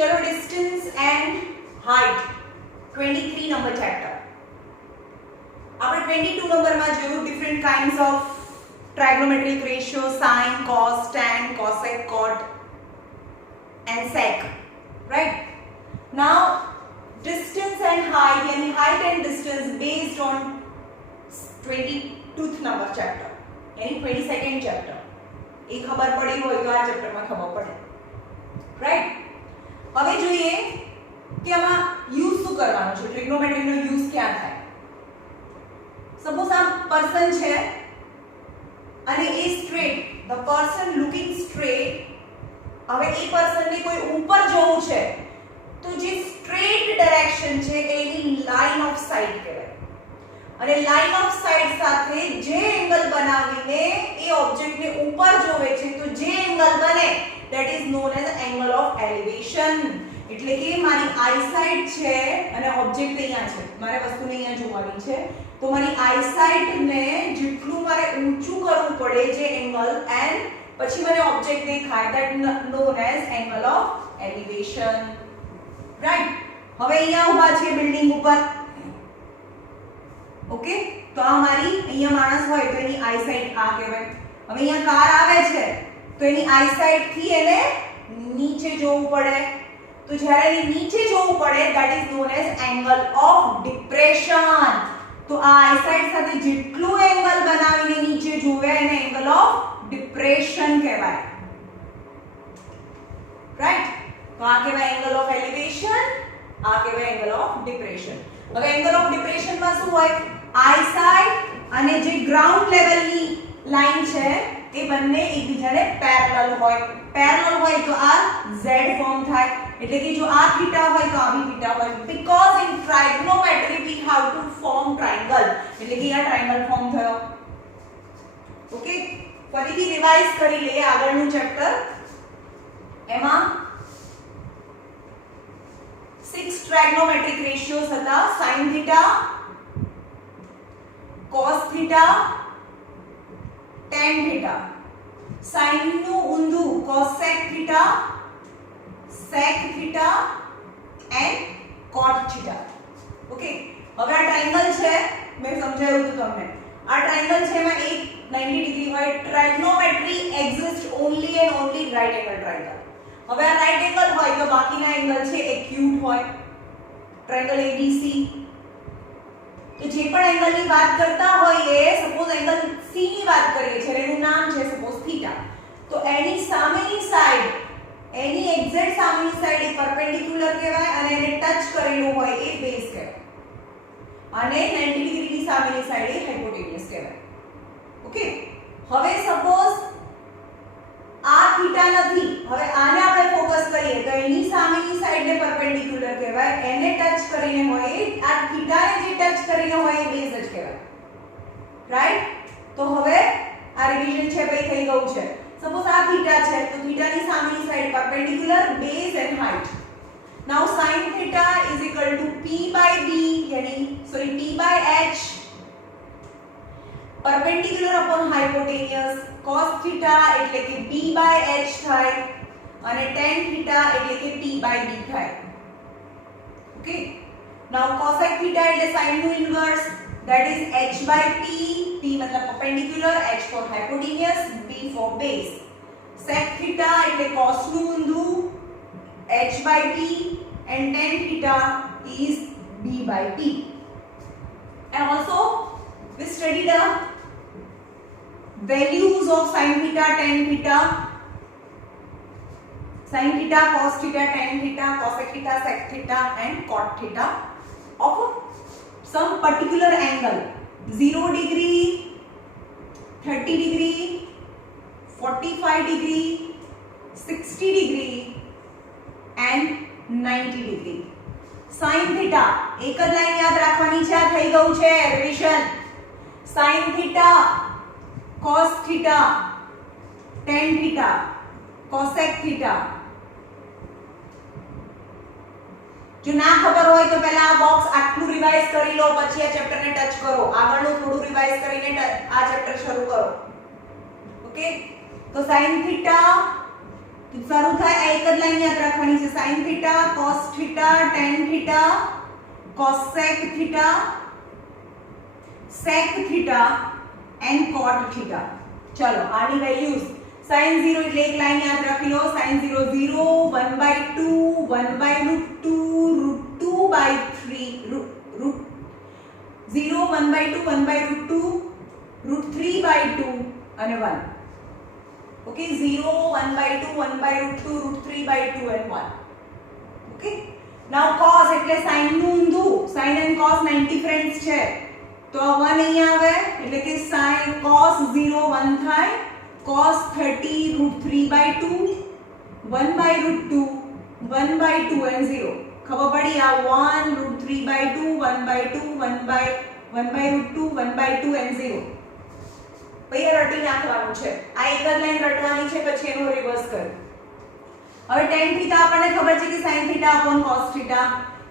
चलो distance and height 23 number chapter આપણે 22 નંબરમાં જોયું different kinds of trigonometric ratio sin cos tan cosec cot and sec, right? Now distance and height yani height and distance based on 22th number chapter yani 22nd chapter એ ખબર પડી હોય તો આ ચેપ્ટરમાં ખબર પડે, રાઈટ? હવે જોઈએ કે આમાં યુઝ શું કરવાનો છે, ટ્રિગ્નોમેટ્રીનો યુઝ ક્યાં થાય. સપોઝ આ પર્સન છે અને એ straight, the person looking straight. હવે એ પર્સનને કોઈ ઉપર જોવું છે તો જે સ્ટ્રેટ ડાયરેક્શન છે એની લાઇન ઓફ સાઇટ કહેવાય. અને લાઇન ઓફ સાઇટ સાથે જે એંગલ બનાવીને એ ઓબ્જેક્ટને ઉપર જોવે છે તો જે એંગલ બને that is known as angle of elevation. એટલે કે મારી આઈસાઇટ છે અને ઓબ્જેક્ટ અહીંયા છે, મારે વસ્તુને અહીંયા જોવાની છે, તો મારી આઈસાઇટ ને જેટલું મારે ઊંચું કરવું પડે જે એંગલ એન્ડ પછી મને ઓબ્જેક્ટ દેખાય that known as angle of elevation, right? હવે અહીંયા ઊભા છે બિલ્ડિંગ ઉપર, ઓકે? તો આ મારી અહીંયા માણસ હોય તો એની આઈસાઇટ આ કહેવાય. હવે અહીંયા કાર આવે છે તો એની આઈસાઇટ થી એને નીચે જોવું પડે, તો જ્યારે એને નીચે જોવું પડે that is known as angle of depression. તો આ આઈસાઇટ સાથે જેટલું એંગલ બનાવીને નીચે જોવે એને એંગલ ઓફ ડિપ્રેશન કહેવાય, રાઈટ? તો આ કહેવાય એંગલ ઓફ એલિવેશન, આ કહેવાય એંગલ ઓફ ડિપ્રેશન. હવે એંગલ ઓફ ડિપ્રેશન માં શું હોય, આઈસાઇટ અને જે ગ્રાઉન્ડ લેવલની લાઈન છે એ બંને એકબીજાને પેરેલલ હોય. પેરેલલ હોય તો આ z ફોર્મ થાય, એટલે કે જો આ થીટા હોય તો આ બી થીટા હોય. Because in trigonometry we have to form triangle, એટલે કે આ ટ્રાયંગલ ફોર્મ થયો. ઓકે, ફરીથી રિવાઇઝ કરી લઈએ આગળનું ચેપ્ટર. એમાં 6 ટ્રાયગોનોમેટ્રિક રેશિયોસ હતા: sin theta, cos theta, tan theta. sin નું ઊંધું cosec theta, sec theta and cot theta. Okay, હવે આ ટ્રાયંગલ છે, મેં સમજાવ્યું હતું તમને. આ ટ્રાયંગલ છે એમાં એક 90 ડિગ્રી હોય. Trigonometry exist only and only right angle triangle. હવે આ રાઈટ એંગલ હોય તો બાકીના એંગલ છે એક્યુટ હોય. ટ્રાયંગલ ABC, તો જે પણ એંગલની વાત કરતા હોઈએ, સપોઝ એંગલ C ની વાત કરીએ છીએ, એનું નામ છે સપોઝ થીટા, તો એની સામેની સાઈડ, એની એક્ઝેક્ટ સામેની સાઈડ એ પરપેન્ડિક્યુલર કહેવાય અને એને ટચ કરેલું હોય એ બેઝ કહેવાય. અને 90 ડિગ્રીની સામેની સાઈડ એ હાઇપોટેનિયસ કહેવાય. ઓકે, હવે સપોઝ આ થીટા નથી, હવે આને આપણે ફોકસ કરીએ તો એની સામેની સાઈડને પરપેન્ડિક્યુલર કહેવાય, એને ટચ કરીને હોય, આ થીટાને જે ટચ કરીને હોય એ બેઝ જ કહેવાય, રાઈટ? તો હવે આ રિવિઝન છે ભાઈ થઈ ગયું છે. સપોઝ આ થીટા છે તો થીટાની સામેની side perpendicular, base and height. Now sin theta is equal to p by b यानी sorry p by h perpendicular upon hypotenuse. cos theta એટલે કે p by h થાય અને tan theta એટલે કે p by b થાય. Okay, નાઉ cosec theta એટલે sin નું inverse, that is h by p. p मतलब perpendicular, h for hypotenuse, b for base. sec theta એટલે cos નું ઊંધું, h by p, and tan theta is b by p. And also we studied the values of sin theta, tan theta, sin theta, cos theta, tan theta, cosec theta, sec theta and cot theta of some particular angle: 0 degree, 30 degree, 45 degree, 60 degree and 90 degree. sin theta એક જ line યાદ રાખવાની છે, આ થઈ ગયું છે revision. sin theta, cos theta, tan theta, cosec theta. જો ના ખબર હોય તો પહેલા આ બોક્સ આટલું રિવાઇઝ કરી લો, પછી આ ચેપ્ટરને ટચ કરો, આગળનું થોડું રિવાઇઝ કરીને આ ચેપ્ટર શરૂ કરો. ઓકે, તો sin theta, તો શરૂ થાય આ એક જ લાઈન યાદ રાખવાની છે sin θ cos θ tan θ cosec θ sec θ and cot θ. ચલો આની વેલ્યુઝ sin 0 એટલે એક લાઈન યાદ રાખી લો sin 0 0 1/2 1/√2 √2 by 3 0 1/2 1/√2 √3/2 અને 1. Okay, 0 1/2 1/√2 √3/2 and 1. Okay, now cos એટલે sin નું ઊંધું sin and cos 90 ફ્રેન્ડ્સ છે તો 1 અહીં આવે એટલે કે sin cos 0 1 થાય cos 30 √3/2 1/√2 1/2 and 0. ખબર પડી આ 1 √3/2 1/2 1/√2 1/2 and 0. પછી રટી નાખવાનું છે આ એક જ લાઈન રટવાની છે પછી એનું રિવર્સ કર. હવે tan θ આપણને ખબર છે કે sin θ cos θ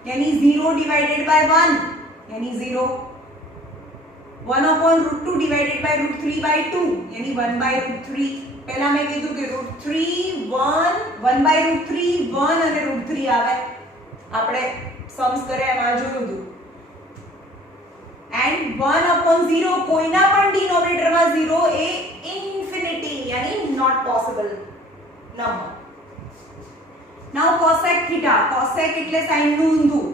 यानी 0 divided by 1 यानी 0 1/√2 divided by √3/2 यानी 1/√3. પહેલા મેં કીધું કે √3 1 1/√3 1 અને √3 આવે આપણે સમ્સ કર્યા એમાં જોયું હતું. and 1/0 કોઈના પણ ડિનોમિનેટરમાં 0 એ ઇન્ફિનિટી यानी not possible number. now cosec θ cosec એટલે sin નું ઊંધું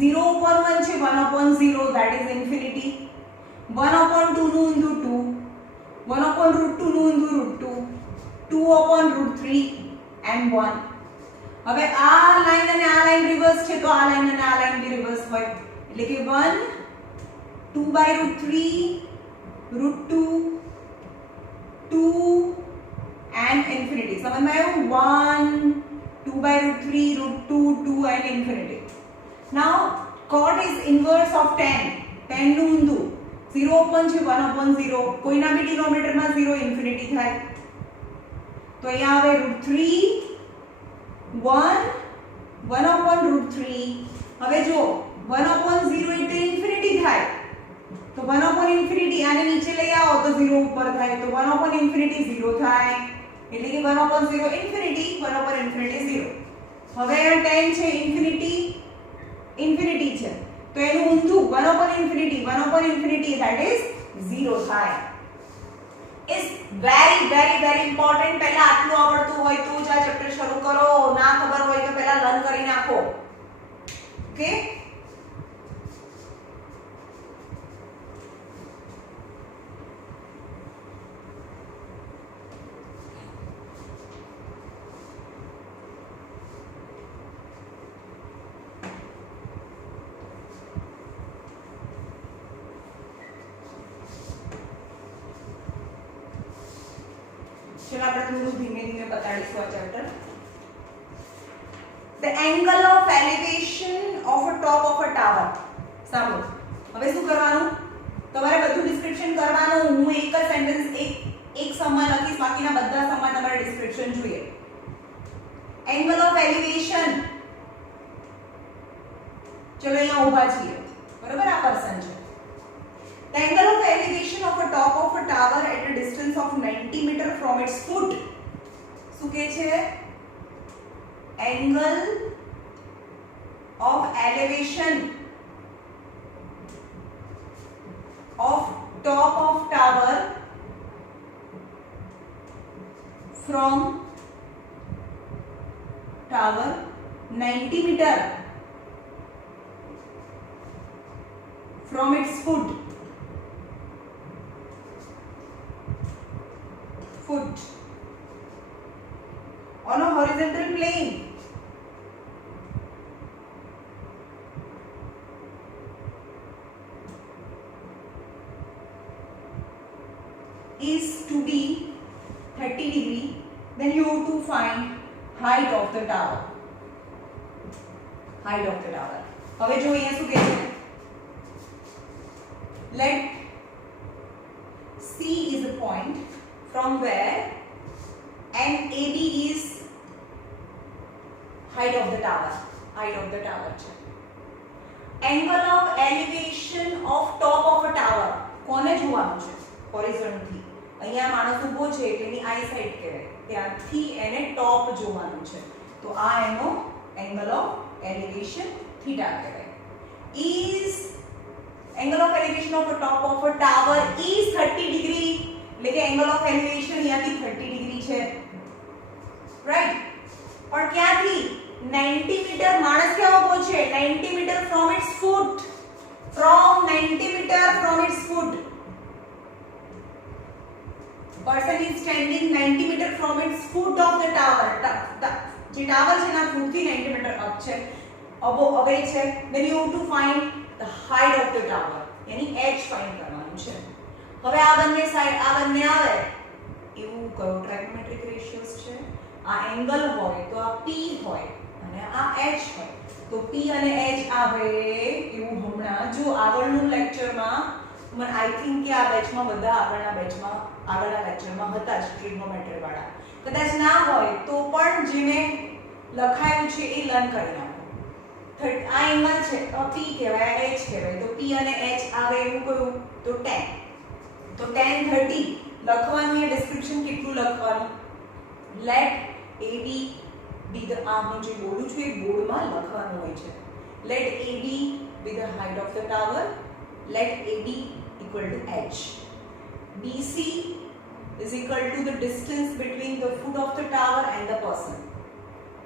0/1 છે 1/0 that is infinity 1/2 નું ઊંધું 2 1/√2 નું ઊંધું √2 2/√3 and 1. હવે આ લાઈન અને આ લાઈન રિવર્સ છે તો આ લાઈન અને આ લાઈન બી રિવર્સ હોય એટલે કે 1 2/√3 √2 2 and infinity. સમજમાં આવ્યું 1 2/√3 √2 2 and infinity. now cot is inverse of tan tan નું ઊંધું 0/1 છે 1/0 કોઈના બી ડિનોમિનેટરમાં 0 ઇન્ફિનિટી થાય તો અહીંયા આવે √3 1 1/√3. હવે જો 1/0 એટલે ઇન્ફિનિટી થાય તો 1/∞ આને નીચે લઈ આવો તો 0 ઉપર થાય તો 1/∞ 0 થાય એટલે કે 1/0 ઇન્ફિનિટી 1/∞ 0. હવે આ tan છે ઇન્ફિનિટી છે તો એનું ઊંધું 1/∞ that is 0 થાય. is very very very important. પહેલા આટલું આવડતું હોય તો જ આ ચેપ્ટર શરૂ કરો, ના ખબર હોય તો પહેલા લર્ન કરી નાખો. ઓકે चलो આપણે થોડું ધીમે ધીમે બતાડીશું આ chapter. The angle of elevation of a top of a tower. સાંભળો હવે શું કરવાનું તમારે બધું ડિસ્ક્રિપ્શન કરવાનું. હું એક જ સેન્ટેન્સ એક સમમાં લખીશ બાકીના બધા સમમાં તમારે ડિસ્ક્રિપ્શન જોઈએ. angle of elevation ચલો અહીંયા ઊભા છીએ બરાબર આ પર્સન છે. The angle of elevation of a top of a tower at a distance of 90 meter from its foot. શું કહે છે? Angle of elevation of top of tower from tower 90 meter from its foot on a horizontal plane is to be 30 degree, then you have to find height of the tower. Height of the tower. હવે જો અહીંયા શું કહે છે? Let C is a point from where NAB is height of the tower. Height of the tower છે. Angle of elevation of top of a tower કોને જોવાનું છે? Horizontally. અહીંયા માણસ ઊભો છે એટલે એની આઈ સાઈડ કહેવાય, ત્યાંથી એને ટોપ જોવાનું છે, તો આ એનો એંગલ ઓફ એલિવેશન થીટા કહેવાય. is angle of elevation of a top of a tower is 30 degree, એટલે કે angle of elevation અહીંયાથી 30 degree છે, રાઈટ. પણ ક્યાંથી? 90 મીટર. માણસ ક્યાં ઊભો છે? 90 metre from its foot, from 90 meter from its foot. Person is standing 90 meter from its foot of the tower. જે ટાવર છે ના ફૂટ થી 90 મીટર અપ છે, અવે છે. then you have to find the height of the tower, यानी h find કરવાનું છે. હવે આ બંને સાઈડ, આ બંને આવે એવું કયો ટ્રાઇગોમેટ્રિક રેશિયોસ છે? આ એંગલ હોય તો આ p હોય અને આ h હોય, તો p અને h આવે એવું હમણાં જો આગળનું લેક્ચરમાં મને આઈ થિંક કે આ બેચમાં બધા આગળના લેક્ચરમાં હતા જ ટ્રિગ્નોમેટ્રી વાળા, કદાચ ના હોય તો પણ જે મેં લખાયું છે એ લર્ન કરી નાખો. આ એંગલ છે તો p કહેવાય, h કહેવાય, તો p અને h આવે એવું કયું? તો tan. તો tan 30 લખવાનું, એ ડિસ્ક્રિપ્શન કેટલું લખવાનું? let AB be the, આ હું જે બોલું છું એ બોર્ડમાં લખવાનું હોય છે. let AB be the height of the tower, let AB equal to h. BC is equal to the distance between the foot of the tower and the person,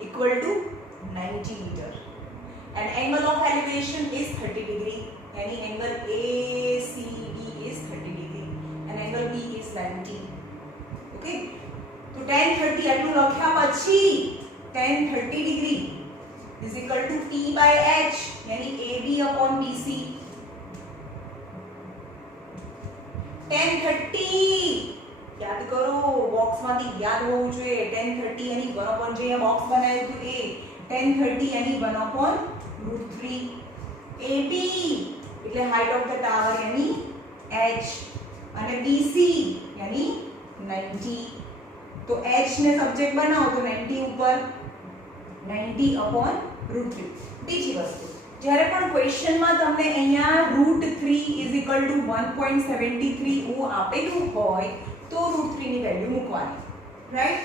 equal to 90 meter. And angle of elevation is 30 degree, any angle ACD is 30 degree and angle B is 90. Okay, तो tan 30 આટલું લખ્યા પછી tan 30 degree is equal to P by H, यानी AB upon BC. tan 30 याद करो, box માંથી યાદ હોવું જોઈએ. tan 30 यानी 1 upon જે બોક્સ બનાવ્યું હતું એ tan 30 यानी 1 upon √3. AB એટલે હાઈટ ઓફ ધ ટાવર यानी h અને BC यानी 90. તો h ને સબ્જેક્ટ બનાવો તો 90 ઉપર 90 upon √3. બીજી વસ્તુ, જ્યારે પણ ક્વેશ્ચનમાં તમને અહીંયા √3 is equal to 1.73 એવું આપેલું હોય તો √3 ની વેલ્યુ મૂકવાની, રાઈટ.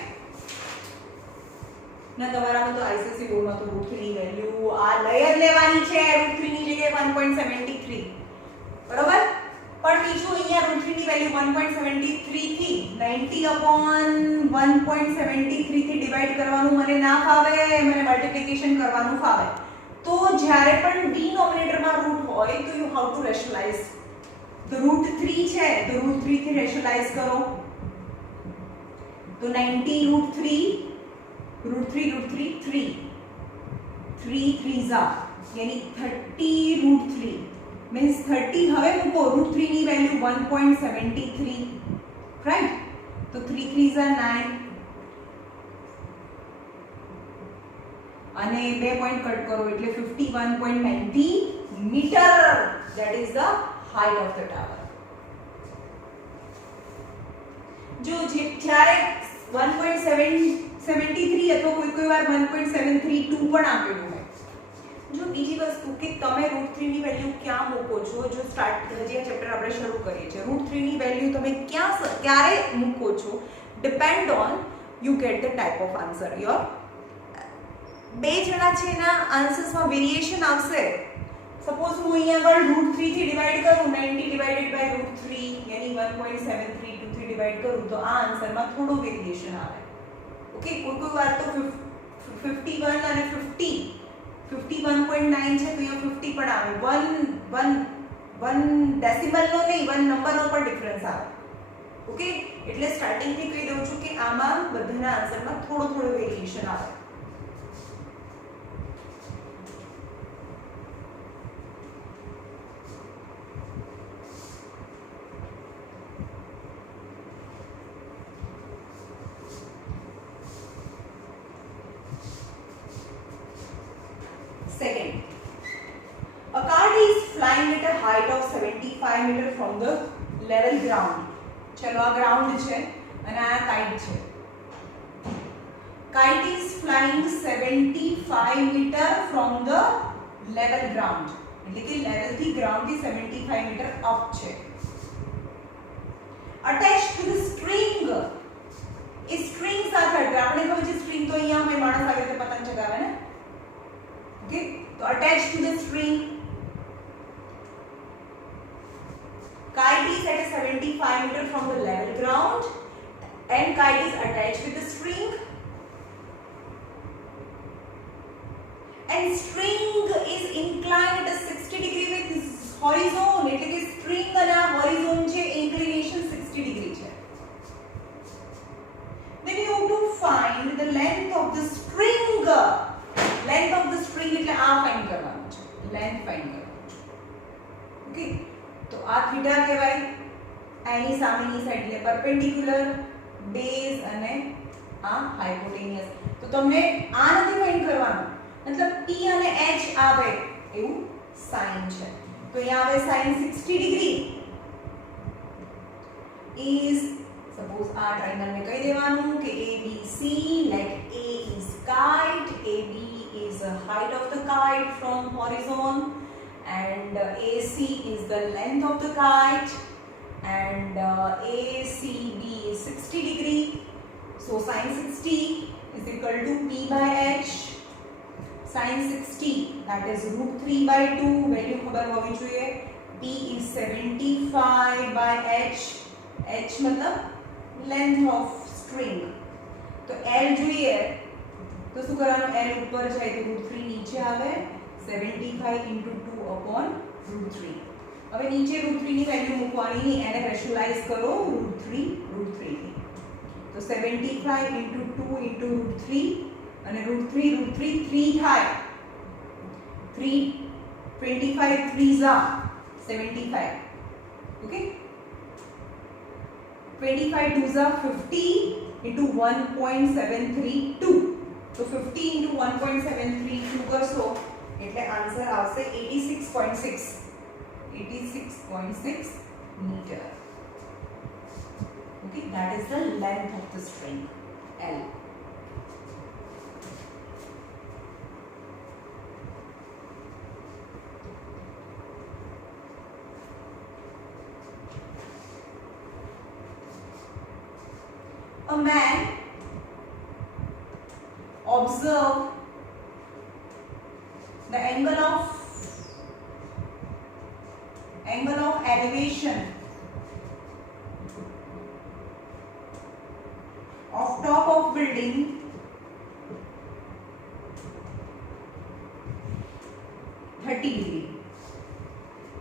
ના તમારામાં તો આઈસીસી બોર્ડમાં તો √3 ની વેલ્યુ આ લઈ જ લેવાની છે, √3 ની જગ્યાએ 1.73, બરોબર. પણ બીજું અહીંયા √3 ની વેલ્યુ 1.73 થી 90 upon 1.73 થી ડિવાઇડ કરવાનું મને ના ફાવે, મને મલ્ટીપ્લિકેશન કરવાનું ફાવે. તો જ્યારે પણ ડિનોમિનેટરમાં રૂટ હોય તો યુ હાવ ટુ રેશનલાઇઝ. તો √3 છે તો √3 થી રેશનલાઇઝ કરો, તો 90 √3 3 3 यानी 30 √3 मीन्स 30 હવે મૂકો √3 ની વેલ્યુ 1.73, રાઈટ. તો 3 3s are 9 અને 2 પોઈન્ટ કટ કરો એટલે 51.90 metre. That is the height of the tower. જો જ્યારે 1.73 અથવા કોઈ વાર 1.732 પણ આપેલું હોય. જો બીજી વસ્તુ કે તમે √3 ની વેલ્યુ ક્યાં મૂકો છો, જો સ્ટાર્ટ હજી આ ચેપ્ટર આપણે શરૂ કરીએ છીએ, √3 ની વેલ્યુ તમે ક્યારે મૂકો છો depend on you get the type of answer. Your બે જણા છે એના આન્સર્સમાં વેરિએશન આવશે. સપોઝ હું અહીંયા આગળ √3 થી ડિવાઇડ કરું, 90 ડિવાઇડેડ બાય √3 यानी 1.7323 થી ડિવાઇડ કરું તો આ આન્સરમાં થોડો વેરિએશન આવે. ઓકે, કોઈ વાર તો 51 અને 50 51.9 છે તો અહીંયા 50 પણ આવે. 1 ડેસિમલનો નહીં, 1 નંબરનો પણ ડિફરન્સ આવે. ઓકે, એટલે સ્ટાર્ટિંગથી કહી દઉં છું કે આમાં બધાના આન્સરમાં થોડો વેરિએશન આવે. Second, a kite is flying at a height of 75 meter from the level ground. चलो आ ground છે અને આ kite છે. Kite is flying 75 meter from the level ground. એટલે કે લેવલ થી ગ્રાઉન્ડ થી 75 મીટર અપ છે. Attached to the string 5 meter from the level ground and kite is attached with the string and string is inclined at a 60 degree with horizon એટલે કે string અને horizon છે inclination 60 degree છે. Then you have to find the length of the string. Length of the string એટલે આ find કરવાનું છે, length find કરવાનું છે. ઓકે, તો આ થીટા કહેવાય, એની સામેની સાઈડ એટલે perpendicular, base અને આ hypotenuse. તો તમને આ નથી find કરવાનું, मतलब P અને H આવે એવું sin છે. તો અહીંયા આવે sin 60 degree is suppose આ triangle में કહી દેવાનું કે ABC, like A is kite, AB is the height of the kite from horizon and AC is the length of the kite and ACB is 60 degree. So sin 60 is equal to P by H. Sin 60 that is root 3 by 2 value ખબર હોવી જોઈએ. P is 75 by H. H मतलब length of string. તો L જોઈએ તો શું કરવાનું, L ઉપર જાય તો root 3 નીચે આવે, 75 into 2 upon root 3. હવે નીચે root 3 ની વેલ્યુ મૂકવાની નહીં, એને રેશનલાઇઝ કરો root 3 થી. તો 75 into 2 into root 3 અને root 3 3 થાય, 3 25 3s are 75. Okay, 25 2s are 50 into 1.732. So 50 into 1.732 કરશો એટલે આન્સર આવશે 86.6 meter. Okay, that is the length of the string L. A man observe the angle of elevation of top of building (30°).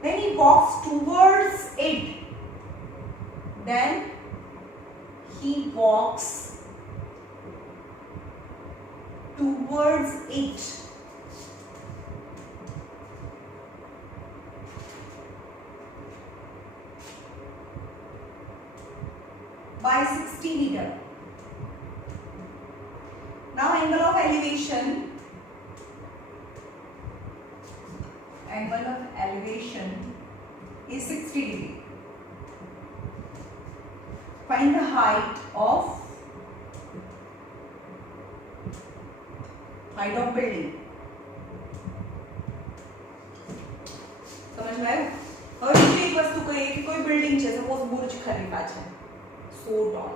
Then he walks towards it. Then he walks towards it by 60 meter. Now angle of elevation is 60 degree. Find the height of building. समझ में आया? और दूसरी एक वस्तु कहिए कि कोई बिल्डिंग છે, સપોઝ બુર્જ ખલીફા છે 100 ટોન.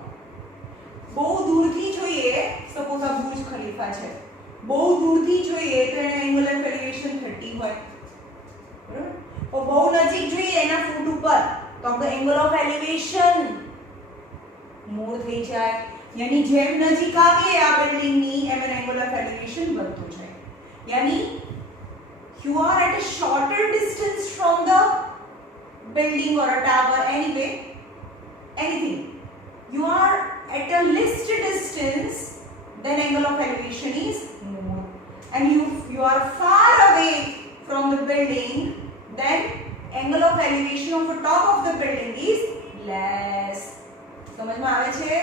બહુ દૂરથી જોઈએ, સપોઝ આ બુર્જ ખલીફા છે, બહુ દૂરથી જોઈએ તો એનો એંગલ ઓફ એલિવેશન 30 હોય, બરાબર? और બહુ નજીક જોઈએ એના ફૂટ ઉપર તો આપણો એંગલ ઓફ એલિવેશન મોર થઈ જાય. यानी જેમ નજીક આવીએ આ બિલ્ડિંગ ની એમ એંગલ ઓફ એલિવેશન વધતું જાય. यानी you are at a shorter distance from the building or a tower, anyway, anything, you are at a least distance, then angle of elevation is more, and you are far away from the building, then angle of elevation of the top of the building is less. समझ में आवे छे?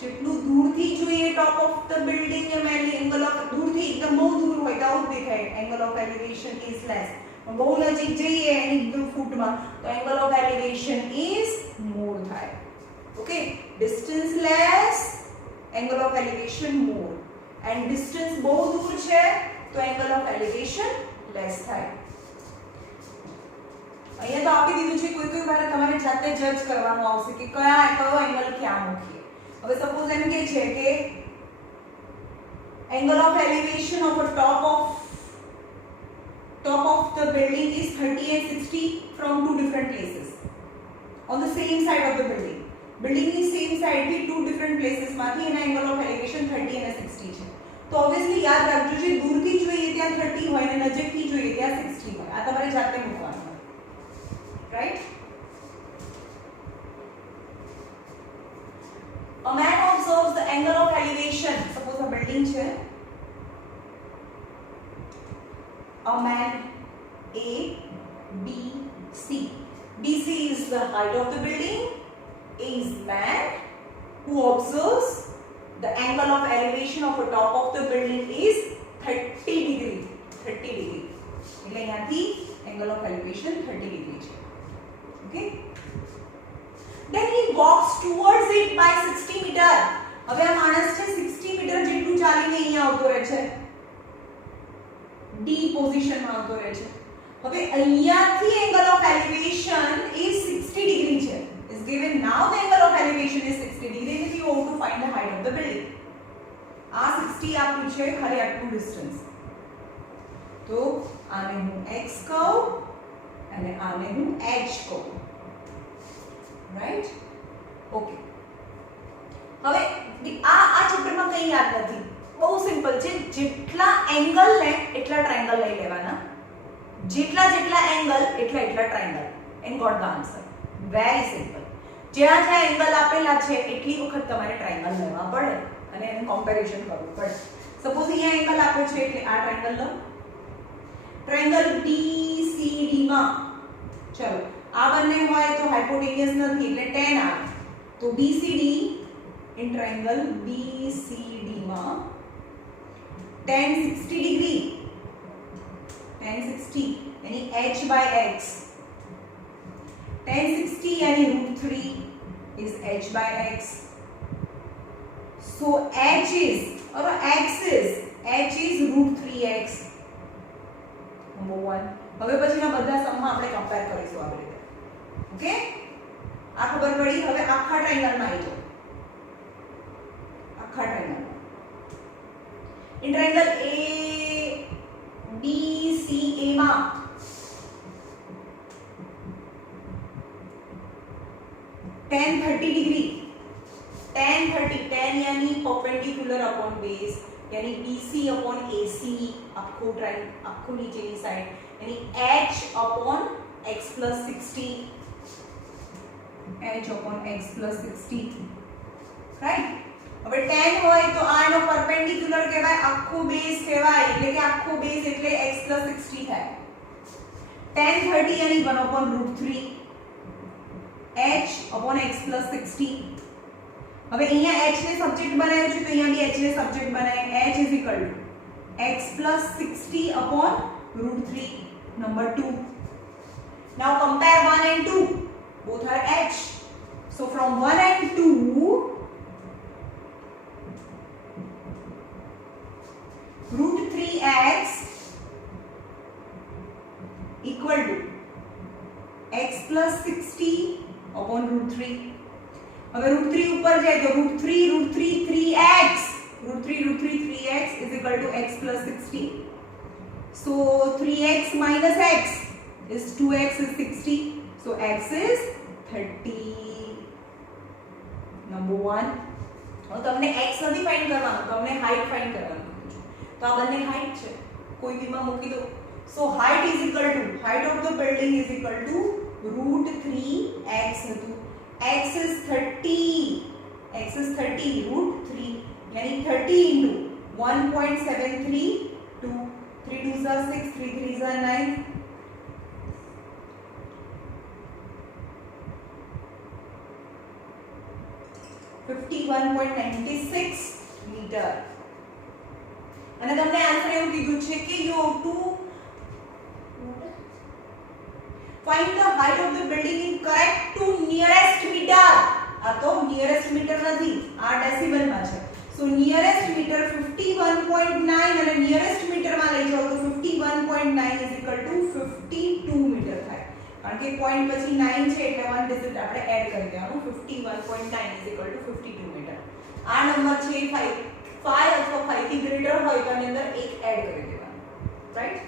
જેટલું દૂરથી જોઈએ top of the building એમ angle of દૂરથી એકદમ બહુ દૂર હોય તો આવું દેખાય, angle of elevation is less. બહુ નજીક જઈએ એની એકદમ ફૂટમાં તો angle of elevation is more થાય. Okay, distance less, angle of elevation more, and distance બહુ દૂર છે તો એંગલ ઓફ એલિવેશન લેસ થાય. અહીંયા તો આપી દીધું છે, કોઈ વાર તમારે જાતે જજ કરવાનું આવશે કે કયો એંગલ ક્યાં મૂકીએ. હવે સપોઝ એમ કે છે કે angle of elevation of a top of the building is 30 and 60 from two different places on the same side of the building. Building ની સેમ સાઈડ થી ટુ ડિફરન્ટ પ્લેસીસ માંથી એના એંગલ ઓફ એલિવેશન 30 અને 60 છે. તો obviously યાદ રાખજો જે દૂરથી જોઈએ ત્યાં 30 હોય અને નજીકથી જોઈએ ત્યાં 60 હોય. આ તમારે જાતે મૂકવાનું હોય, right? A man observes the angle of elevation. Suppose a building છે. A man A, B, C. BC is the height of the building. A is man who observes the angle of elevation of the top of the building is 30 degree. 30 degree. એટલે અહીંયાથી angle of elevation 30 degree છે. Okay? Then he walks towards it by 60 meter. હવે આ માણસ છે 60 metre જેટલું ચાલીને અહીંયા આવતો રહે છે. D પોઝિશનમાં આવતો રહે છે. હવે અહીંયાથી angle of elevation is 60 degree છે. Is given now the angle of elevation is 60 degree and we want to find the height of the building. આ 60 આપ્યું છે ખાલી આટલું ડિસ્ટન્સ. તો આને હું x કહું અને આને હું h કહું. રાઈટ? ઓકે. હવે આ ચેપ્ટરમાં કંઈ યાદ નથી. બહુ સિમ્પલ છે. જેટલા એંગલ ને એટલા ટ્રાયેંગલ લઈ લેવાના. જેટલા એંગલ એટલા triangle. And got the answer. Very simple. જ્યાં એંગલ આપેલા છે એટલી વખત તમારે ટ્રાયેંગલ લેવા પડે અને એનું કમ્પેરિઝન કરવું પડે. સપોઝ અહીંયા એંગલ આપ્યો છે એટલે આ ટ્રાયેંગલ લો. ટ્રાયેંગલ BCD માં ચલો આ બંને હોય તો હાઇપોટેનિયસ નથી એટલે tan આવે. તો BCD ઇન ટ્રાયેંગલ BCD માં tan 60 ડિગ્રી. tan 60 यानी h by x. tan 60 यानी √3 is h by x. So h is or x is √3x. Number 1. હવે પછીના બધા સમમાં આપણે કમ્પેર કરીશું આ રીતે. ઓકે? આ ખબર પડી. હવે આખા ટ્રાયેંગલમાં આવી જાઓ. આખા ટ્રાયેંગલ ઇન ટ્રાયેંગલ ABCA માં tan 30 डिग्री. tan 30 tan यानी परपेंडिकुलर अपॉन बेस यानी BC अपॉन AC आखो ट्रायंगल आखो नीचेनी साइड यानी h upon x plus 60 h upon x plus 60 right. હવે tan હોય તો આ એનો પરપેન્ડિક્યુલર કહેવાય, આખો બેઝ કહેવાય એટલે કે આખો બેઝ એટલે x plus 60 થાય. tan 30 यानी 1 upon √3 h upon x plus 60. હવે અહીંયા h ને સબ્જેક્ટ બનાવ્યો છે તો અહીંયા બી h ને સબ્જેક્ટ બનાવીએ. h is equal to x plus 60 upon √3 number 2. Now compare 1 and 2. Both are h. So from 1 and 2 √3x equal to x plus 60 upon √3. હવે √3 ઉપર જાય તો √3 3x. √3 3x is equal to x plus 60. So 3x minus x is 2x is 60. So x is 30. Number 1. હવે તમને x નથી find કરવાનું, તમને height find કરવાનું. તો આ બંને હાઈટ છે, કોઈ બીમાં મૂકી દો. So height is equal to height of the building is equal to √3x હતું. x is 30. x is 30 √3 यानी 30 into 1.732 3 2s are 6 3 3s are 9 51.96 metre. અને તમને આન્સર એવું કીધું છે કે you have to find the height of the building in correct to nearest meter. આ તો nearest meter નથી, આ ડેસિબલ માં છે. So nearest meter 51.9 અને nearest meter માં લઈ જાઓ તો 51.9 is equal to 52 meter થાય. કારણ કે પોઈન્ટ પછી 9 છે એટલે વન ડિજિટ આપણે એડ કરી દેવાનું. 51.9 is equal to 52 meter. આ નંબર છે 5 અથવા 5 થી ગ્રેટર હોય તો આની અંદર એક એડ કરી દેવાનું. Right?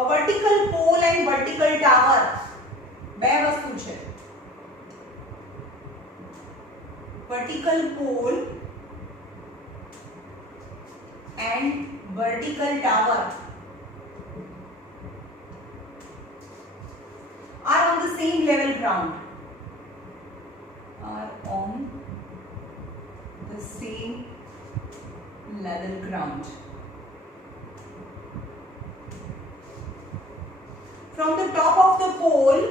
a vertical pole and vertical tower બે વસ્તુ છે. vertical pole and vertical tower are on the same level ground. Are on the same level ground. From the top of the pole,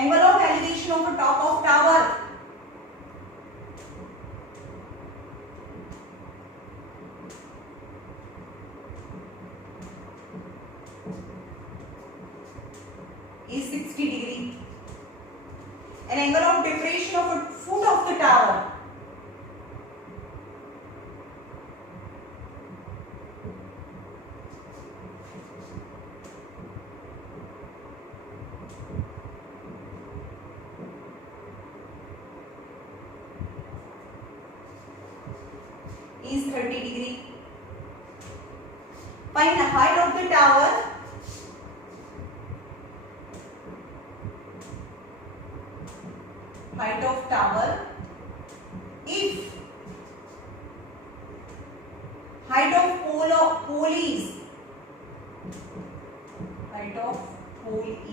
angle of elevation of the top of tower is 60 degree. An angle of depression of a foot of the tower is 30 degree. Find the height of the tower if height of pole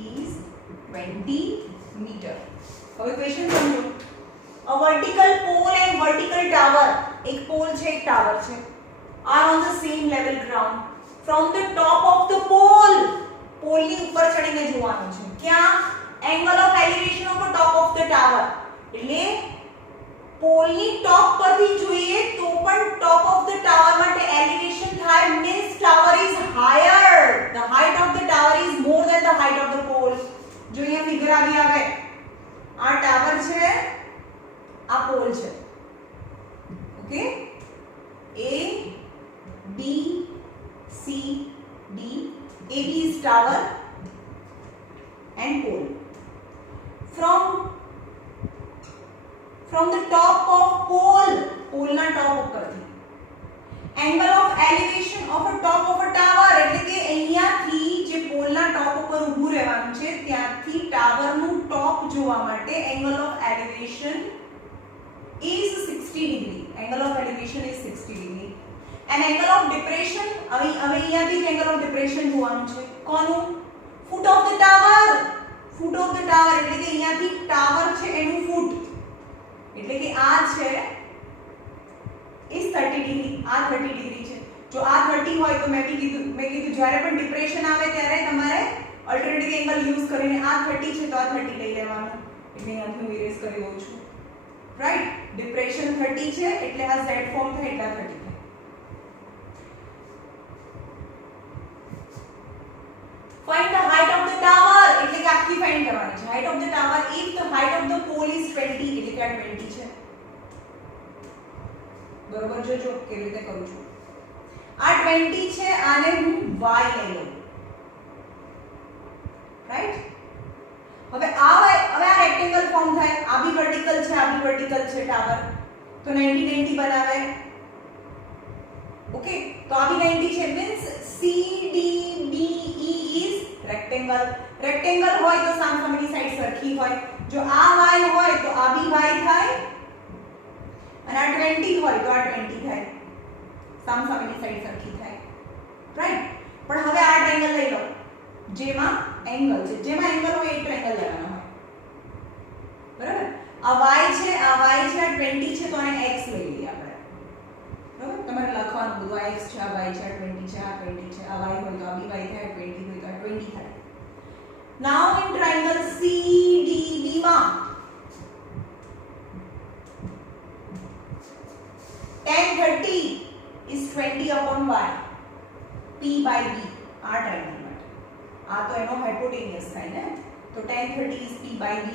is 20 meter. હવે question સમજો. A vertical pole and vertical tower, એક pole છે એક tower છે, are on the same level ground. From the top of the pole, પોલની ઉપર ચડીને જોવાનું છે. ક્યાં? angle of elevation of the top of the tower. એટલે પોલની ટોપ પરથી જોઈએ તો પણ ટોપ ઓફ ધ ટાવર માટે એલિવેશન થાય, means tower is higher. The height of the tower is more than the height of the pole. જો અહીંયા ફિગર આવી આવે, આ ટાવર છે, આ પોલ છે. Okay, A B C D. AB is tower and pole. From the top of pole ના ટોપ ઉપરથી angle of elevation of a top of a tower, એટલે કે અહીંયાથી જે પોલના ટોપ ઉપર ઊભું રહેવાનું છે ત્યાંથી ટાવરનું ટોપ જોવા માટે angle of elevation is 60 degree. angle of elevation is 60 degree. and angle of depression, હવે અહીંયાથી જ angle of depression જોવાનું છે. કોનું? foot of the tower. foot of the tower એટલે કે અહીંયાથી ટાવર છે એનું ફૂટ, એટલે કે આ છે is 30 degree. આ 30 degree છે. જો આ 30 હોય તો મેં કીધું જ્યારે પણ ડિપ્રેશન આવે ત્યારે તમારે અલ્ટરનેટિવ એંગલ યુઝ કરીને આ 30 છે તો આ 30 લઈ લેવાનું. એટલે અહીંયાથી હું ઇરેઝ કરી દઉં છું. રાઈટ, ડિપ્રેશન 30 છે એટલે આ z ફોર્મ થાય એટલે આ 30 થાય. Find the height of the tower, એટલે કે આખી ફાઇન્ડ કરવાની છે. height of the tower if the height of the pole is 20, એટલે કે આ 20 છે. બરોબર, જોજો કેવી રીતે કરું છું. આ 20 છે, આને હું y લઈ લઉં. રાઈટ, હવે આ રેક્ટેંગલ ફોર્મ થાય, આ બી વર્ટિકલ છે, આ બી વર્ટિકલ છે ટાવર, તો 90 90 બનાવે. ઓકે, તો આ બી 90 છે, means CDBE is rectangle. Rectangle હોય તો સામસામેની સાઈડ સરખી હોય. જો આ y હોય તો આ બી y થાય, અને આ 20 હોય તો આ 20 થાય. સામસામેની સાઈડ સરખી થાય. રાઈટ, પણ હવે આ ટ્રાયેંગલ લઈ લો જેમાં એંગલ છે, જેમાં એંગલ હોય એ ટ્રાયેંગલ લેવાનો હોય. બરાબર, આ y છે, આ 20 છે તો આને x લઈ લઈએ આપણે. બરાબર, તમારે લખવાનું બધું, આ x છે, આ y છે, આ 20 છે, આ 20 છે, આ y હોય તો આ બી y થાય, 20 હોય તો આ 20 થાય. Now in triangle CDB માં tan 30 is 20 upon y, p by b. આ ટ્રાયેંગલ માટે આ તો એનો હાઇપોટેનિયસ થાય ને, તો tan 30 is p by b.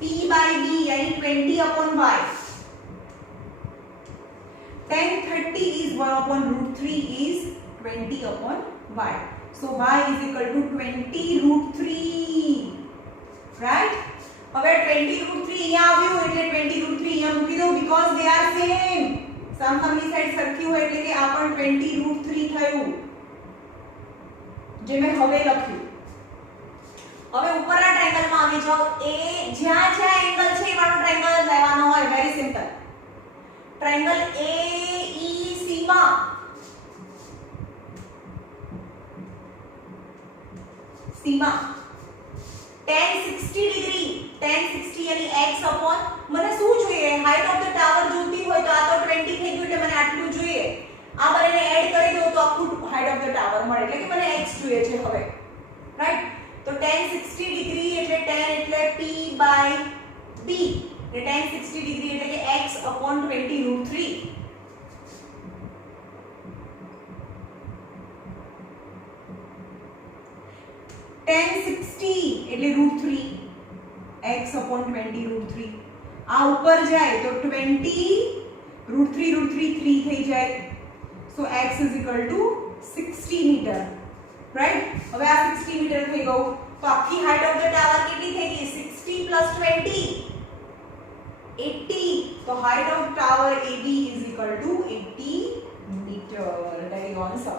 p by b यानी 20 upon y. tan 30 is 1 upon root 3 is 20 upon y. So y is equal to 20 root 3. Right? હવે 20 root 3 અહીંયા આવ્યું એટલે 20 root 3 અહીંયા મૂકી દો because they are same. સમસામની સાઈડ સરખી હોય એટલે કે આ પણ 20 root 3 થયું જે મેં હવે લખ્યું. હવે ઉપરના ટ્રાયેંગલમાં આવી જાઓ. એ જ્યાં જ્યાં એંગલ છે એ વાળો ટ્રાયેંગલ જ લેવાનો હોય. Very simple. ટ્રાયેંગલ AEC માં સીમા tan 60 ડિગ્રી tan 60 यानी x upon મને શું જોઈએ હાઈટ ઓફ ધ ટાવર જોતી હોય તો આ તો 20 થઈ ગયું એટલે મને આટલું જોઈએ. આ બંનેને એડ કરી દો તો આખું હાઈટ ઓફ ધ ટાવર મળે એટલે કે મને x જોઈએ છે હવે. રાઈટ? તો tan 60 ડિગ્રી એટલે tan એટલે p by b એટલે tan 60 ડિગ્રી એટલે કે x upon 20 root 3. tan 60 એટલે √3 x upon 20 √3. આ ઉપર જાય તો 20 √3 3 થઈ જાય. So x is equal to 60 metre. Right? હવે આ 60 મીટર થઈ ગયું તો આખી હાઈટ ઓફ ધ ટાવર કેટલી થઈ ગઈ? 60 plus 20 80. તો height of tower AB is equal to 80 meter. That is answer.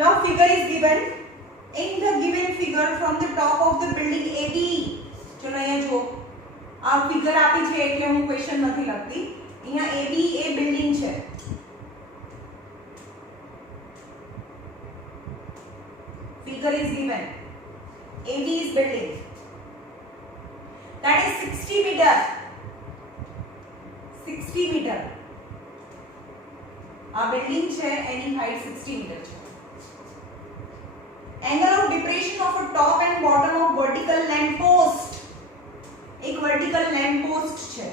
Now figure is given. In the given figure from the top of the building AB. ચલો અહીંયા જો આ figure આપી છે એટલે હું ક્વેશ્ચન નથી લખતી. અહીંયા AB એ બિલ્ડિંગ છે. Figure is given. AB is building. That is 60 meter. 60 meter. આ બિલ્ડિંગ છે એની હાઈટ 60 મીટર છે. Angle of depression of a top and bottom of vertical lamp post. એક vertical lamp post છે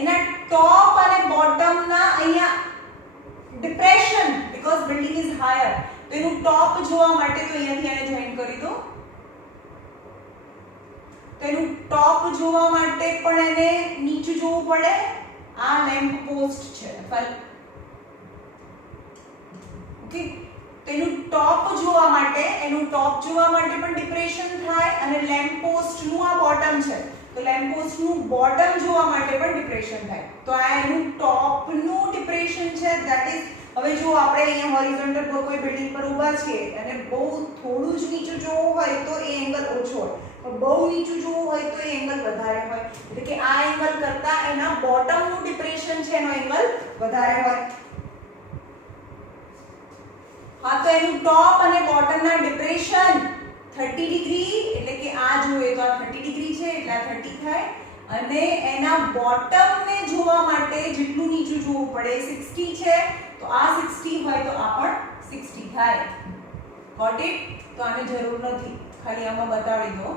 એના top અને bottom ના અહીંયા depression because building is higher તો એનું top જોવા માટે તો અહીંયાથી આને જોઈન કરી દો. તો એનું top જોવા માટે પણ એને નીચે જોવું પડે. આ lamp post છે. ઓકે તેનું ટોપ જોવા માટે પણ ડિપ્રેશન થાય અને લેમ્પ પોસ્ટ નું આ બોટમ છે તો લેમ્પ પોસ્ટ નું બોટમ જોવા માટે પણ ડિપ્રેશન થાય. તો આ એનું ટોપ નું ડિપ્રેશન છે. ધેટ ઇઝ હવે જો આપણે અહીંયા હોરિઝોન્ટલ પર કોઈ બિલ્ડિંગ પર ઊભા છીએ અને બહુ થોડું જ નીચું જોવું હોય તો એ એંગલ ઓછો હોય. બહુ નીચું જોવું હોય તો એ એંગલ વધારે હોય. એટલે કે આ એંગલ કરતા એના બોટમ નું ડિપ્રેશન છે એનો એંગલ વધારે હોય. હા તો એનું ટોપ અને બોટમ ના ડિપ્રેશન 30 ડિગ્રી એટલે કે આ જોઈએ તો આ 30 ડિગ્રી છે એટલે આ 30 થાય અને એના બોટમ ને જોવા માટે જેટલું નીચું જોવું પડે 60 છે તો આ 60 હોય તો આ પણ 60 થાય. Got it? તો આની જરૂર નથી ખાલી આમાં બતાવી દો.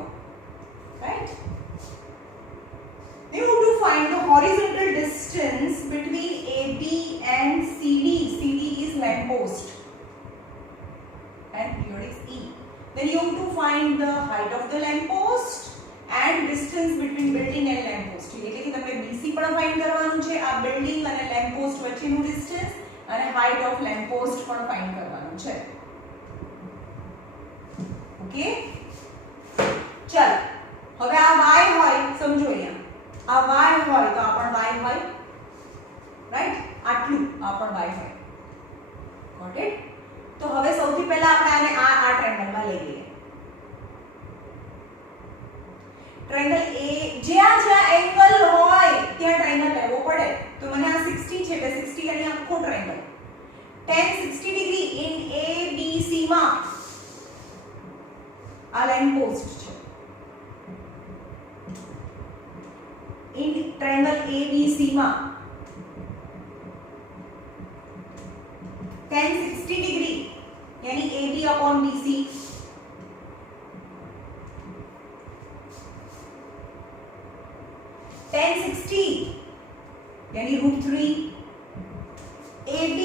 Right? We have to find the horizontal distance between AB and CD. CD is lamp post. And here is E. Then you have to find the height of the lamp post and distance between building and lamp post. એટલે કે તમને BC પણ find કરવાનું છે. આ building અને lamp post વચ્ચેનું distance અને હાઈટ ઓફ લેમ્પ પોસ્ટ પણ ફાઇન્ડ કરવાનું છે. ઓકે? ચલો હવે આ y હોય સમજો અહીંયા આ y હોય તો આ પણ y હોય. રાઈટ? આટલું આ પણ y હોય. Got it? તો હવે સૌથી પહેલા આપણે આને આ ટ્રાયેંગલમાં લઈ લઈએ. ટ્રાયેંગલ A જ્યાં જ્યાં એંગલ હોય ત્યાં ટ્રાયેંગલ લેવો પડે. તો મને આ 60 છે એટલે 60 અને આખો triangle tan 60 degree in ABC માં આ લાઈન પોસ્ટ છે. ઇન ટ્રાયેંગલ ABC માં tan 60 डिग्री यानी AB अपॉन BC, tan 60 यानी √3, AB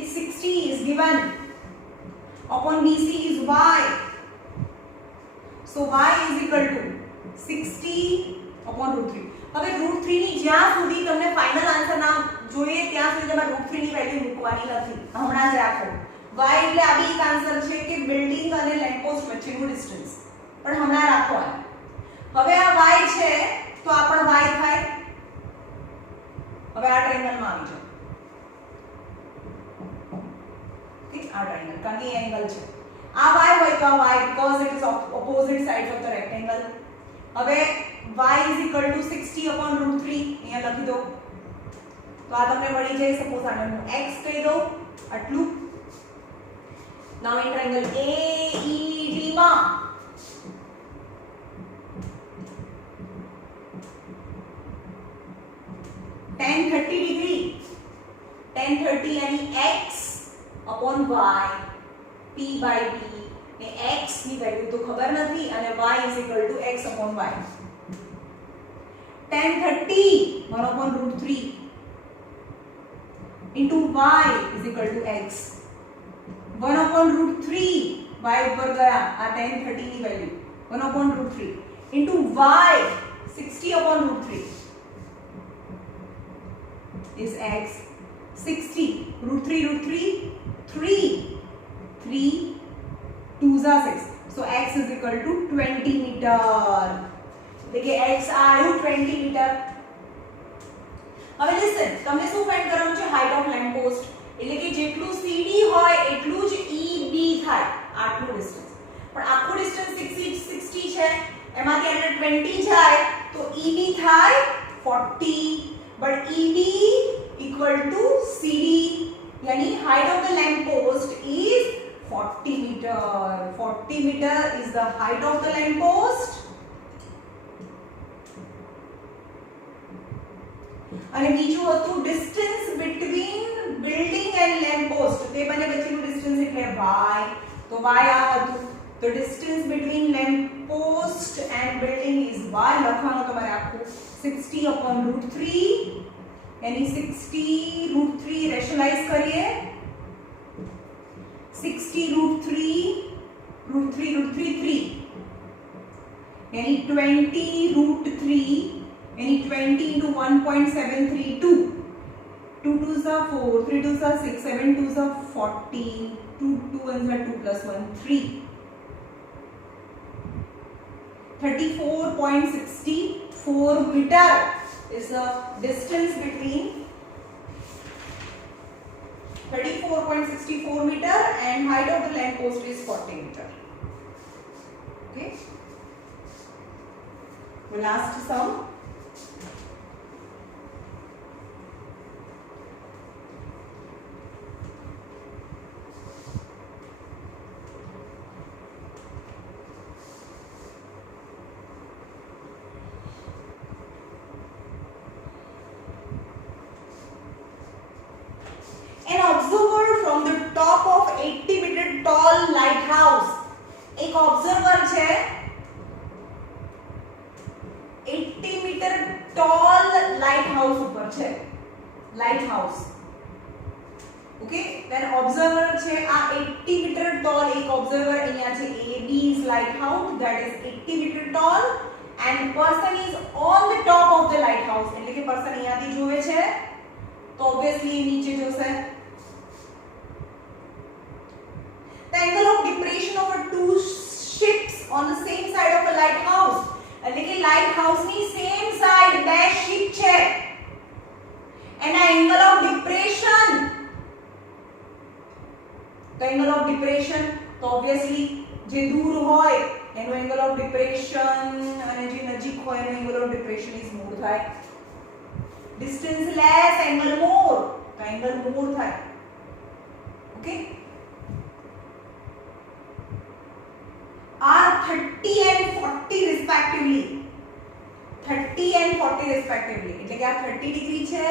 is 60 is given upon BC is y, so y is equal to 60 upon √3. હવે √3 ની જ્યાં સુધી તમને ફાઇનલ આન્સર ના જોઈએ ત્યાં સુધી તમારે √3 ની વેલ્યુ મૂકવાની નથી, હમણાં જ રાખો. y એટલે આ બી એક આન્સર છે કે બિલ્ડિંગ અને લેમ્પ પોસ્ટ વચ્ચેનું ડિસ્ટન્સ, પણ હમણાં રાખો. હવે આ y છે તો આ પણ y થાય. હવે આ ટ્રાયેંગલમાં આવી જાઓ. ઓકે, આ ટ્રાયેંગલ કારણ કે એંગલ છે. આ y હોય તો આ y because it is opposite sides of the rectangle. હવે y is equal to 60 upon √3 અહીંયા લખી દો તો આ તમને મળી જાય. સપોઝ આને હું x કહી દઉં આટલું. now in triangle AED માં tan 30 डिग्री, tan 30 यानी x upon y, p by b ને x ની વેલ્યુ તો ખબર નથી અને y is equal to x upon y. tan 30 1 upon √3 into y is equal to x. 1 upon √3 y ઉપર ગયા આ tan 30 ની value 1 upon √3 into y 60 upon √3 is x. 60 √3 3 3 2s are 6, so x is equal to 20 meter. देखिए x आयु 20 metre. હવે listen, તમને શું find કરવાનું છે? હાઈટ ઓફ લેમ્પ પોસ્ટ, એટલે કે જેટલું CD હોય એટલું જ EB થાય, આટલું ડિસ્ટન્સ. પણ આખું ડિસ્ટન્સ 60 છે, એમાંથી આપણે 20 જાય તો EB થાય 40, but EB equal to CD यानी height of the lamp post is 40 meter. 40 meter is the height of the lamp post. અને બીજું હતું distance between building and lamp post, તે બંને વચ્ચેનું ડિસ્ટન્સ એટલે y, તો y આ હતું. તો distance between lamp post and building is y લખવાનું તમારે આખું 60 upon √3 यानी 60 √3 रेशनलाइज करिए. 60 √3 3 यानी 20 √3 यानी 20 into 1.732. 2 2s are 4, 3 2s are 6, 7 2s are 40, 2 2 1s are 2 plus 1 3. 34.64 meter is the distance between 34.64 meter and height of the lamp post is 40 meter. Okay, the last sum. An observer from the top of 80 meter tall lighthouse. एक observer છે 80 metre toll light house ઉપર છે, light house. Okay, then observer છે આ 80 metre toll એક observer અહીંયા છે. AB is lighthouse that is 80 meter tall and person is on the top of the lighthouse, એટલે કે person અહીંયાથી જોવે છે તો obviously નીચે જોશે. The angle of depression of a two ships on the same side of a lighthouse, એટલે કે lighthouse ની same side બે ship છે એના angle of depression. The angle of depression તો obviously જે દૂર હોય એનો angle of depression અને જે નજીક હોય એનો angle of depression is more થાય. Distance less, angle more, તો angle more થાય. Okay, are 30 and 40 respectively. 30 and 40 respectively, એટલે કે આ 30 ડિગ્રી છે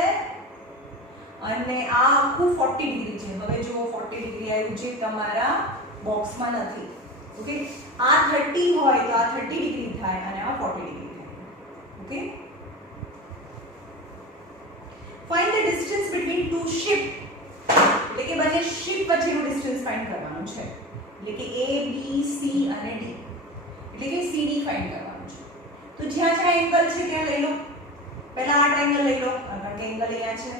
અને આ આખું 40 ડિગ્રી છે. હવે જો 40 ડિગ્રી આવ્યું છે તમારા બોક્સમાં નથી. ઓકે, આ 30 હોય તો આ 30 ડિગ્રી થાય અને આ 40 ડિગ્રી થાય. Okay, find the distance between two ship, એટલે કે બંને શિપ વચ્ચેનું ડિસ્ટન્સ ફાઇન્ડ કરવાનું છે. એટલે કે A B C અને D, એટલે કે CD ફાઇન્ડ કરવાનું છે. તો જ્યાં જ્યાં એંગલ છે ત્યાં લઈ લો. પહેલા આ ટ્રાયેંગલ લઈ લો, કારણ કે એંગલ અહીંયા છે.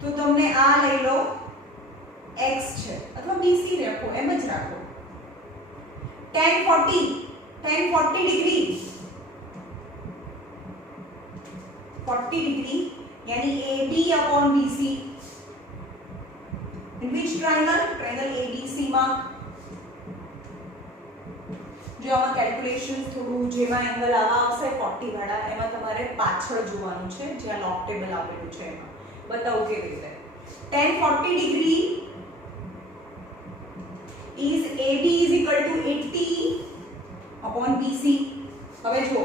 તો તમને આ લઈ લો x છે, અથવા BC રાખો, એમ જ રાખો. tan 40 ડિગ્રી 40 डिग्री यानी AB upon BC. In which triangle? Triangle ABC માં. જો આમાં કેલ્ક્યુલેશન થોડું જેમાં એંગલ આવા આવશે 40 વાળા, એમાં તમારે પાછળ જોવાનું છે જ્યાં લોગ ટેબલ આપેલું છે એમાં બતાવું કેવી રીતે. tan 40 degree is AB is equal to 80 upon BC. હવે જો,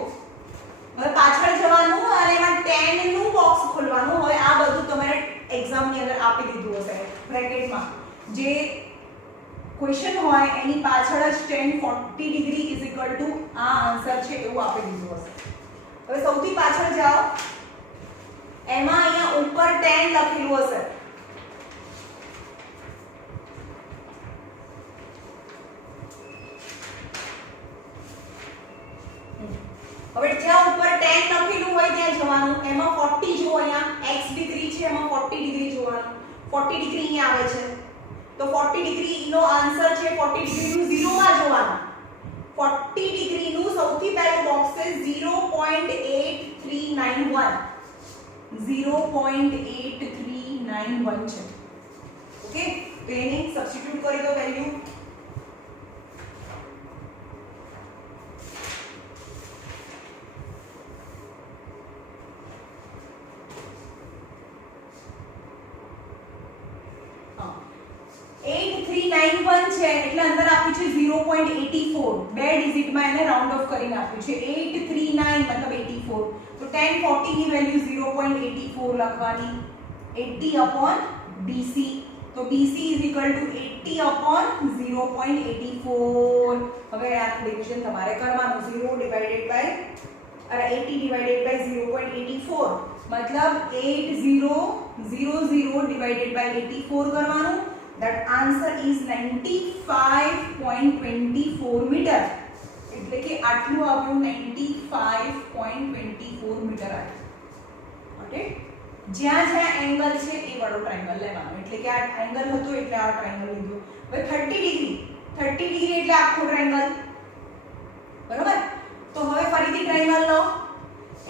હવે પાછળ જવાનું અને એમાં tan નું બોક્સ ખોલવાનું હોય. આ બધું તમારે એક્ઝામ ની અંદર આપી દીધું હશે બ્રેકેટમાં. જે ક્વેશ્ચન હોય એની પાછળ જ tan 40 degree is equal to આ આન્સર છે એવું આપી દીધું હશે. હવે સૌથી પાછળ જાઓ, એમાં અહીંયા ઉપર tan લખેલું હશે. હવે જ્યાં ઉપર tan લખેલું હોય ત્યાં જવાનું. એમાં 40 જો અહીંયા x ડિગ્રી છે, એમાં 40 ડિગ્રી જોવાનું. 40 ડિગ્રી અહીંયા આવે છે તો 40 ડિગ્રી નો આન્સર છે 40 ડિગ્રી નું 0 માં જોવાનું. 40 ડિગ્રી નું સૌથી પહેલું બોક્સ છે 0.8391. 0.8391 છે. ઓકે, તો એને સબસ્ટિટ્યુટ કરી દો વેલ્યુ. છે એટલે અંદર આપ્યું છે 0.84. બે ડિજિટમાં એને રાઉન્ડ ઓફ કરીને આપ્યું છે 839 મતલબ 84. તો tan 40 ની વેલ્યુ 0.84 લખવાની. 80 upon BC, તો BC is equal to 80 upon 0.84. હવે આનું ડિવિઝન તમારે કરવાનું. 0 divided by 80 divided by 0.84 मतलब 8000 divided by 84 કરવાનું. That answer is 95.24 metre. એટલે કે આટલું આવ્યું 95.24 મીટર આવ્યું. ઓકે, જ્યાં જ્યાં એંગલ છે એ વાળો ટ્રાયેંગલ લેવાનો. એટલે કે આ એંગલ હતો એટલે આ ટ્રાયેંગલ લીધું. હવે 30 ડિગ્રી એટલે આખો ટ્રાયેંગલ. બરોબર? તો હવે ફરીથી ટ્રાયેંગલ લો.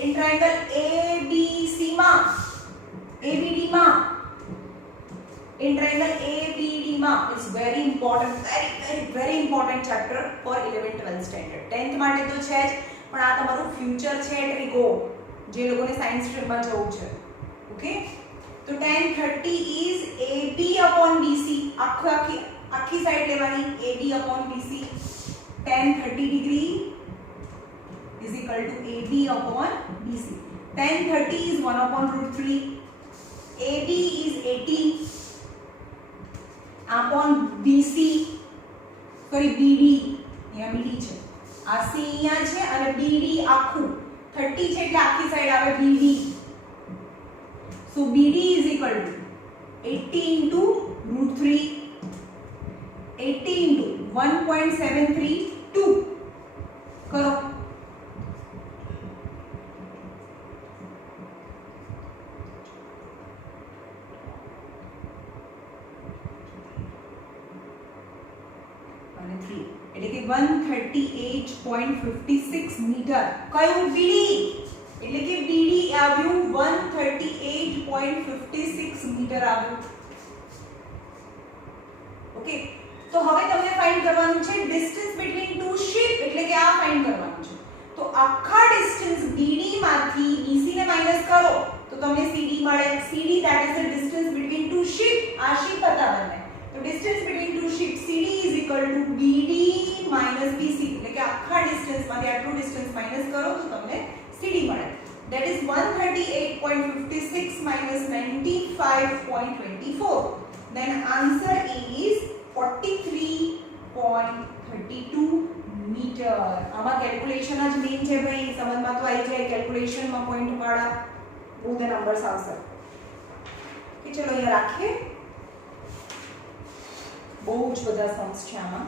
ઇન ટ્રાયેંગલ ABC માં, ABD માં, in triangle ABD માં is very important, very important chapter for 11th 12th standard. 10th માટે તો છે જ, પણ આ તમારું ફ્યુચર છે ટ્રિગો, જે લોકોને સાયન્સ સ્ટ્રીમમાં જવું છે. ઓકે, તો tan 30 is AB upon BC. આખી સાઈડ લેવાની. AB upon BC. tan 30 degree is equal to AB upon BC. tan 30 is 1 upon √3. AB is 80 upon BC, sorry BD. અહીંયા BD છે, આ C અહીંયા છે અને BD આખું 30 છે એટલે આખી સાઈડ આવે BD. So BD is equal to 80 into √3. 80 into 1.732 કરો. એટલે કે 138.56 મીટર. કયું BD? એટલે કે BD આવ્યું 138.56 મીટર આવ્યું. ઓકે, તો હવે તમને ફાઇન્ડ કરવાનું છે ડિસ્ટન્સ બિટવીન ટુ શિપ, એટલે કે આ ફાઇન્ડ કરવાનું છે. તો આખા ડિસ્ટન્સ BD માંથી BC ને માઈનસ કરો તો તમને CD મળે. CD that is the distance between two ship. આ શિપ હતા બંને. તો distance between two ships CD is equal to BD minus BC. એટલે કે આખા ડિસ્ટન્સ માંથી આટલું ડિસ્ટન્સ માઈનસ કરો તો તમને CD મળે. That is 138.56 4.56 minus 95.24. Then answer is 43.32 metre. આમાં કેલ્ક્યુલેશન જ મેઇન છે ભાઈ, સમજમાં તો આવી જાય કેલ્ક્યુલેશન માં પોઈન્ટ વાળા બહુ બધા નંબર્સ આવશે. કે ચલો અહીંયા રાખીએ, બહુ જ બધા સમ્સ છે આમાં.